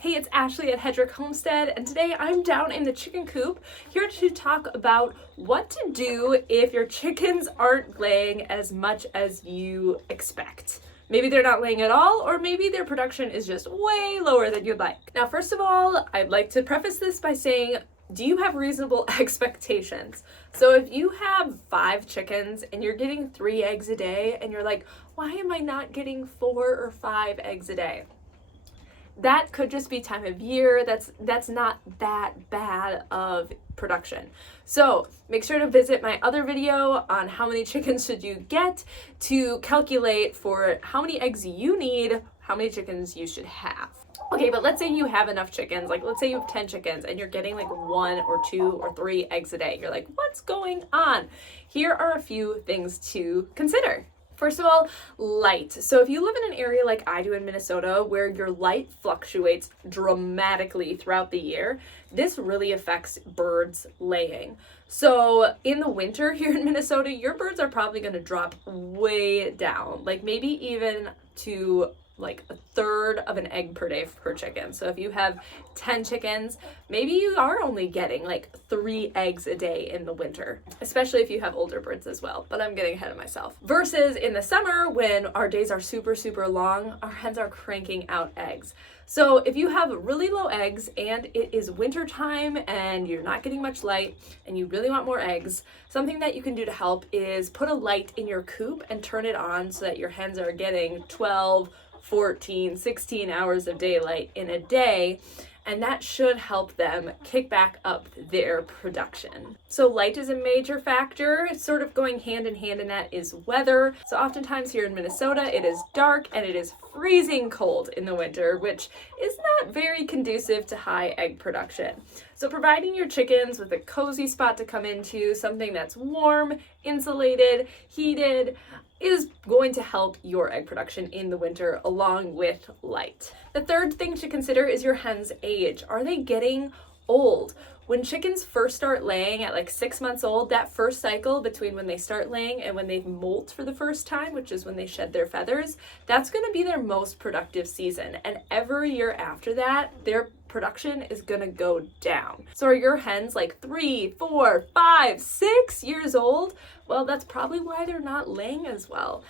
Hey, it's Ashley at Hedrick Homestead, and today I'm down in the chicken coop here to talk about what to do if your chickens aren't laying as much as you expect. Maybe they're not laying at all, or maybe their production is just way lower than you'd like. Now, first of all, I'd like to preface this by saying, do you have reasonable expectations? So if you have 5 chickens and you're getting 3 eggs a day and you're like, why am I not getting 4 or 5 eggs a day? That could just be time of year. That's not that bad of production. So make sure to visit my other video on how many chickens should you get to calculate for how many eggs you need, how many chickens you should have. Okay, but let's say you have enough chickens, like let's say you have 10 chickens and you're getting like 1 or 2 or 3 eggs a day. You're like, what's going on? Here are a few things to consider. First of all, light. So if you live in an area like I do in Minnesota where your light fluctuates dramatically throughout the year, this really affects birds laying. So in the winter here in Minnesota, your birds are probably going to drop way down, like maybe even to like 1/3 of an egg per day per chicken. So if you have 10 chickens, maybe you are only getting like 3 eggs a day in the winter, especially if you have older birds as well. But I'm getting ahead of myself. Versus in the summer when our days are super, super long, our hens are cranking out eggs. So if you have really low eggs and it is winter time and you're not getting much light and you really want more eggs, something that you can do to help is put a light in your coop and turn it on so that your hens are getting 12, 14, 16 hours of daylight in a day, and that should help them kick back up their production. So light is a major factor. It's sort of going hand in hand in that is weather. So oftentimes here in Minnesota, it is dark and it is freezing cold in the winter, which is not very conducive to high egg production. So providing your chickens with a cozy spot to come into, something that's warm, insulated, heated, is going to help your egg production in the winter along with light. The third thing to consider is your hen's age. Are they getting old? When chickens first start laying at like 6 months old, that first cycle between when they start laying and when they molt for the first time, which is when they shed their feathers, that's going to be their most productive season. And every year after that, their production is going to go down. So are your hens like 3, 4, 5, 6 years old? Well, that's probably why they're not laying as well.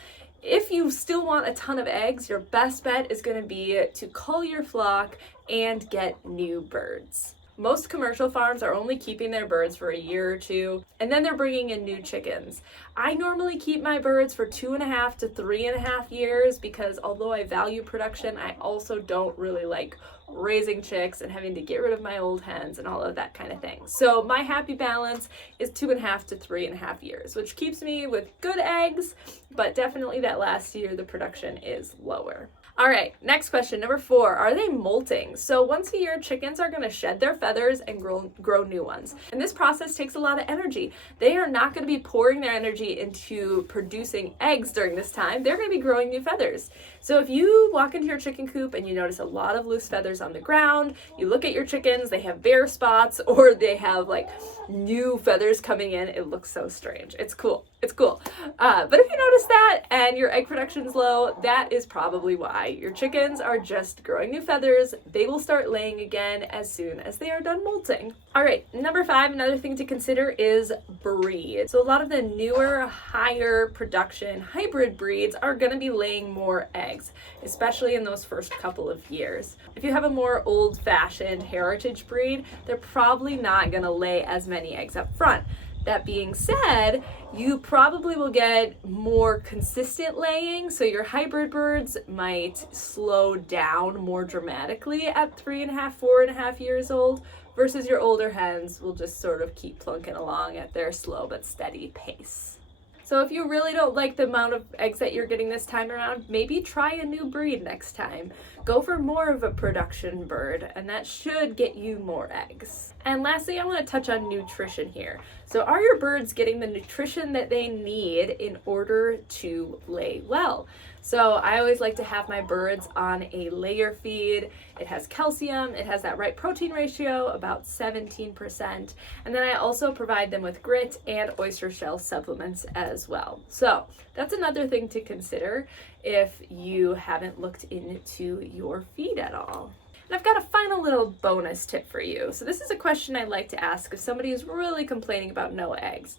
If you still want a ton of eggs, your best bet is going to be to cull your flock and get new birds. Most commercial farms are only keeping their birds for a year or 2, and then they're bringing in new chickens. I normally keep my birds for 2.5 to 3.5 years because although I value production, I also don't really like raising chicks and having to get rid of my old hens and all of that kind of thing. So my happy balance is 2.5 to 3.5 years, which keeps me with good eggs, but definitely that last year the production is lower. All right, next question, number 4, are they molting? So once a year, chickens are gonna shed their feathers and grow new ones. And this process takes a lot of energy. They are not gonna be pouring their energy into producing eggs during this time. They're gonna be growing new feathers. So if you walk into your chicken coop and you notice a lot of loose feathers on the ground, you look at your chickens, they have bare spots or they have like new feathers coming in, it looks so strange. It's cool. It's cool. But if you notice that and your egg production is low, that is probably why. Your chickens are just growing new feathers. They will start laying again as soon as they are done molting. All right, number 5, another thing to consider is breed. So a lot of the newer, higher production hybrid breeds are going to be laying more eggs, especially in those first couple of years. If you have a more old-fashioned heritage breed, they're probably not going to lay as many eggs up front. That being said, you probably will get more consistent laying, so your hybrid birds might slow down more dramatically at 3.5, 4.5 years old, versus your older hens will just sort of keep plunking along at their slow but steady pace. So if you really don't like the amount of eggs that you're getting this time around, maybe try a new breed next time. Go for more of a production bird, and that should get you more eggs. And lastly, I want to touch on nutrition here. So are your birds getting the nutrition that they need in order to lay well? So I always like to have my birds on a layer feed. It has calcium, it has that right protein ratio, about 17%. And then I also provide them with grit and oyster shell supplements as well. So that's another thing to consider if you haven't looked into your feed at all. And I've got a final little bonus tip for you. So this is a question I like to ask if somebody is really complaining about no eggs.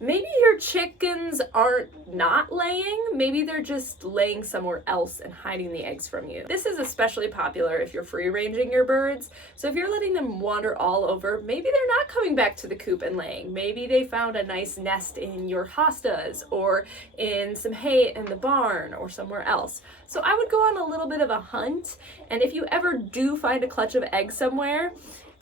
Maybe your chickens aren't not laying, maybe they're just laying somewhere else and hiding the eggs from you. This is especially popular if you're free ranging your birds. So if you're letting them wander all over, maybe they're not coming back to the coop and laying. Maybe they found a nice nest in your hostas or in some hay in the barn or somewhere else. So I would go on a little bit of a hunt, and if you ever do find a clutch of eggs somewhere,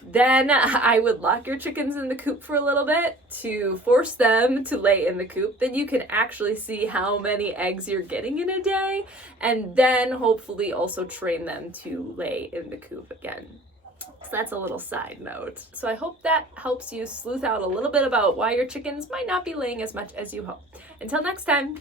then I would lock your chickens in the coop for a little bit to force them to lay in the coop. Then you can actually see how many eggs you're getting in a day, and then hopefully also train them to lay in the coop again. So that's a little side note. So I hope that helps you sleuth out a little bit about why your chickens might not be laying as much as you hope. Until next time.